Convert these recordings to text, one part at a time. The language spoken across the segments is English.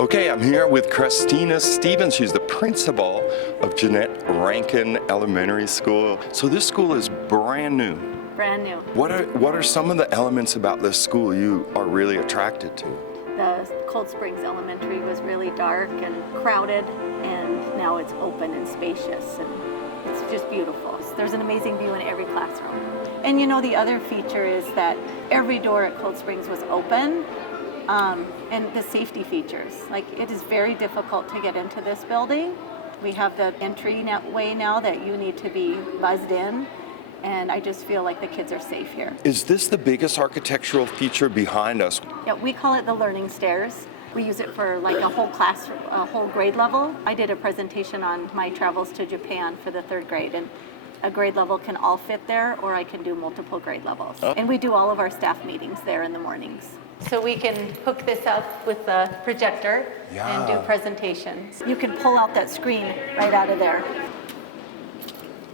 Okay, I'm here with Christina Stevens. She's the principal of Jeannette Rankin Elementary School. So this school is brand new. Brand new. What are some of the elements about this school you are really attracted to? The Cold Springs Elementary was really dark and crowded, and now it's open and spacious, and it's just beautiful. There's an amazing view in every classroom. And you know, the other feature is that every door at Cold Springs was open, and the safety features. Like, it is very difficult to get into this building. We have the entryway now that you need to be buzzed in, and I just feel like the kids are safe here. Is this the biggest architectural feature behind us? Yeah, we call it the learning stairs. We use it for like a whole class, a whole grade level. I did a presentation on my travels to Japan for the 3rd grade, and a grade level can all fit there, or I can do multiple grade levels. Oh. And we do all of our staff meetings there in the mornings. So we can hook this up with the projector and do presentations. You can pull out that screen right out of there.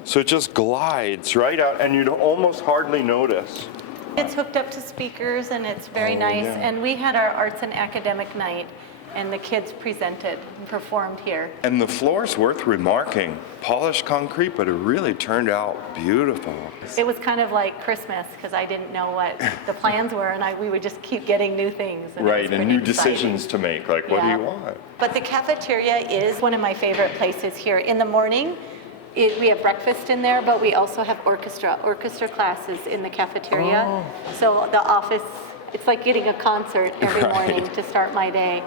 So it just glides right out, and you'd almost hardly notice. It's hooked up to speakers, and it's very nice. Yeah. And we had our arts and academic night, and the kids presented and performed here. And the floor's worth remarking. Polished concrete, but it really turned out beautiful. It was kind of like Christmas, because I didn't know what the plans were, and we would just keep getting new things. And right, and new decisions to make, like, what do you want? But the cafeteria is one of my favorite places here. In the morning, we have breakfast in there, but we also have orchestra classes in the cafeteria. Oh. So the office, it's like getting a concert every morning to start my day.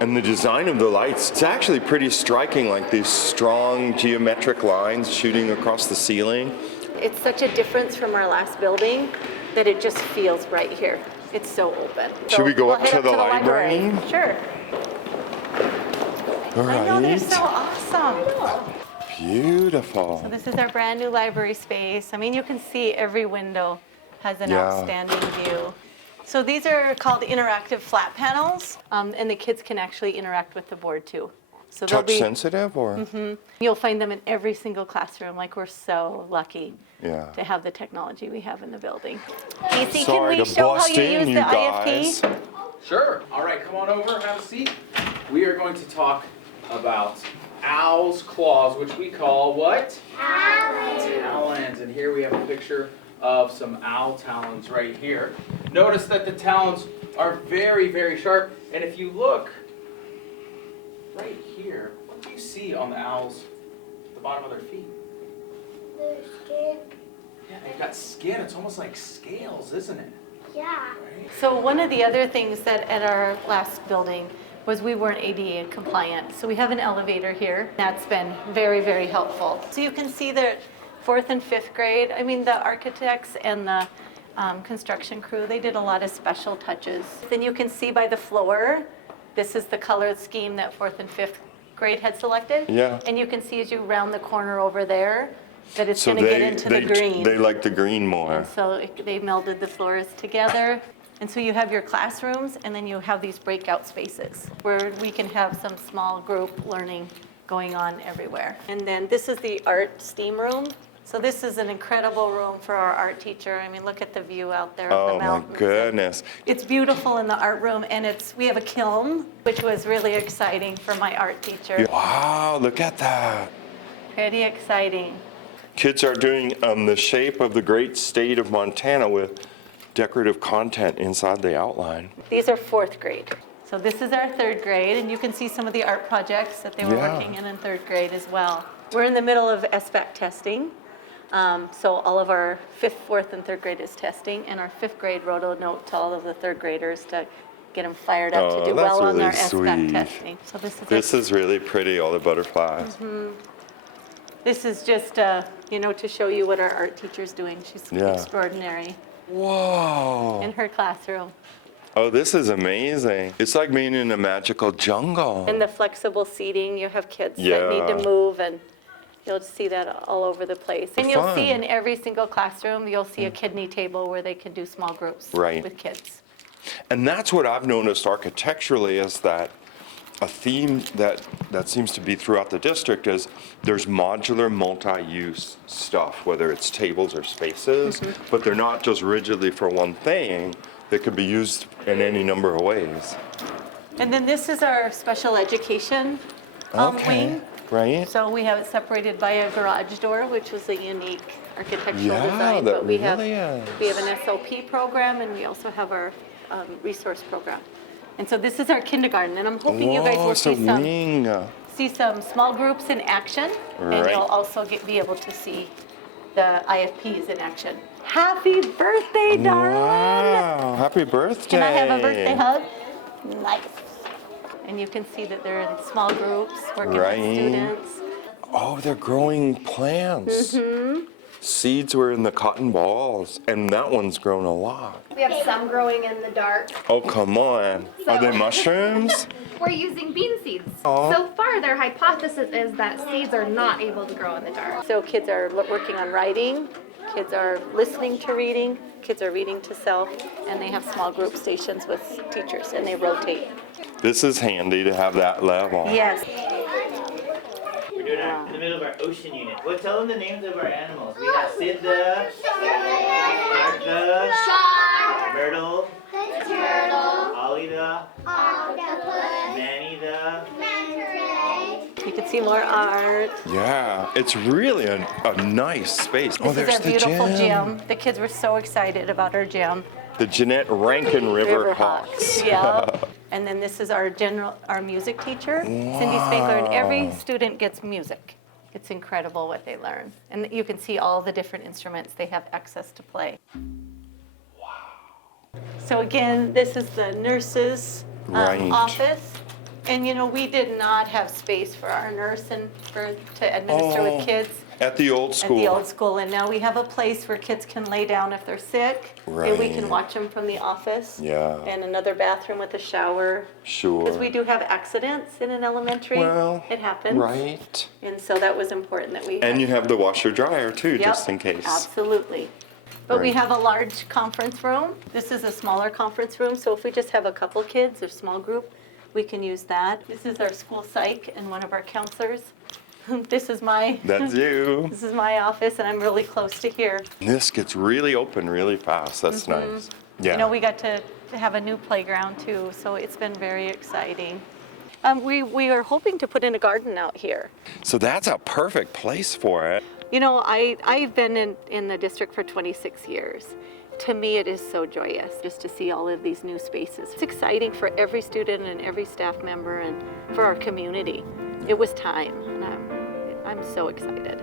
And the design of the lights, it's actually pretty striking, like these strong geometric lines shooting across the ceiling. It's such a difference from our last building that it just feels right here. It's so open. Should we go up to the library? Sure. All right. I know, they're so awesome. Beautiful. So this is our brand new library space. I mean, you can see every window has an outstanding view. So these are called interactive flat panels, and the kids can actually interact with the board too. So touch sensitive, or? Mm-hmm. You'll find them in every single classroom. Like, we're so lucky to have the technology we have in the building. Casey, can we show how you use the IFP? Sure. All right, come on over, have a seat. We are going to talk about owl's claws, which we call what? Talons. Talons. And here we have a picture of some owl talons right here. Notice that the talons are very, very sharp. And if you look right here, what do you see on the owls at the bottom of their feet? Their skin. Yeah, they've got skin. It's almost like scales, isn't it? Yeah. Right? So one of the other things that at our last building was we weren't ADA compliant. So we have an elevator here. That's been very, very helpful. So you can see that 4th and 5th grade, I mean, the architects and the construction crew, they did a lot of special touches. Then you can see by the floor, this is the color scheme that 4th and 5th grade had selected. Yeah. And you can see as you round the corner over there, that it's going to get into the green. They like the green more. And so they melded the floors together. And so you have your classrooms, and then you have these breakout spaces where we can have some small group learning going on everywhere. And then this is the art STEAM room. So this is an incredible room for our art teacher. I mean, look at the view out there of the mountains. Oh my goodness. It's beautiful in the art room, and we have a kiln, which was really exciting for my art teacher. Wow, look at that. Pretty exciting. Kids are doing the shape of the great state of Montana with decorative content inside the outline. These are 4th grade. So this is our 3rd grade, and you can see some of the art projects that they were working in 3rd grade as well. We're in the middle of SBAC testing. So all of our 5th, 4th, and 3rd grade is testing, and our 5th grade wrote a note to all of the 3rd graders to get them fired up to do well on their SBAC testing. So this is really pretty, all the butterflies. Mm-hmm. This is just, to show you what our art teacher's doing. She's extraordinary. Whoa. In her classroom. Oh, this is amazing. It's like being in a magical jungle. And the flexible seating, you have kids that need to move, and you'll see that all over the place. And you'll see in every single classroom, you'll see a kidney table where they can do small groups with kids. And that's what I've noticed architecturally, is that a theme that seems to be throughout the district is there's modular multi-use stuff, whether it's tables or spaces, but they're not just rigidly for one thing. They could be used in any number of ways. And then this is our special education Okay, wing. right? So we have it separated by a garage door, which was a unique architectural Yeah, design. that But we have really is. an SLP program, and we also have our resource program. And so this is our kindergarten, and I'm hoping you guys Whoa, will it's a see some small groups in action, and Right. you'll also be able to see the IFPs in action. Happy birthday, darling! Wow, happy birthday. Can I have a birthday hug? Nice. And you can see that they're in small groups working Right. with students. Oh, they're growing plants. Mm-hmm. Seeds were in the cotton balls, and that one's grown a lot. We have some growing in the dark. Oh, come on. Are they mushrooms? We're using bean seeds. Oh. So far, their hypothesis is that seeds are not able to grow in the dark. So kids are working on writing, kids are listening to reading, kids are reading to self, and they have small group stations with teachers, and they rotate. This is handy to have that level. Yes. We're doing our, in the middle of our ocean unit. Well, tell them the names of our animals. We have Sid the Shark the Myrtle, Ollie the Manny the. You can see more art. Yeah, it's really a nice space. Oh, This is there's our the beautiful gym. gym. The kids were so excited about our gym. The Jeannette Rankin Riverhawks. Yeah. And then this is our music teacher, Cindy Spangler, and every student gets music. It's incredible what they learn. And you can see all the different instruments they have access to play. Wow. So again, this is the nurse's Right. office. And you know, we did not have space for our nurse and to administer with kids. At the old At school. the old school, and now we have a place where kids can lay down if they're sick. And we can Right. watch them from the office. Yeah. And another bathroom with a shower. Sure. Because we do have accidents in an elementary. Well, It happens. right. And so that was important that we. And you have the washer dryer too, Yep, just in case. Absolutely. But we Right. have a large conference room. This is a smaller conference room, so if we just have a couple kids or small group, we can use that. This is our school psych and one of our counselors. This is my. That's you. This is my office, and I'm really close to here. This gets really open really fast. That's nice. Yeah. You know, we got to have a new playground too, so it's been very exciting. We are hoping to put in a garden out here. So that's a perfect place for it. You know, I've been in the district for 26 years. To me, it is so joyous just to see all of these new spaces. It's exciting for every student and every staff member and for our community. It was time, and I'm so excited.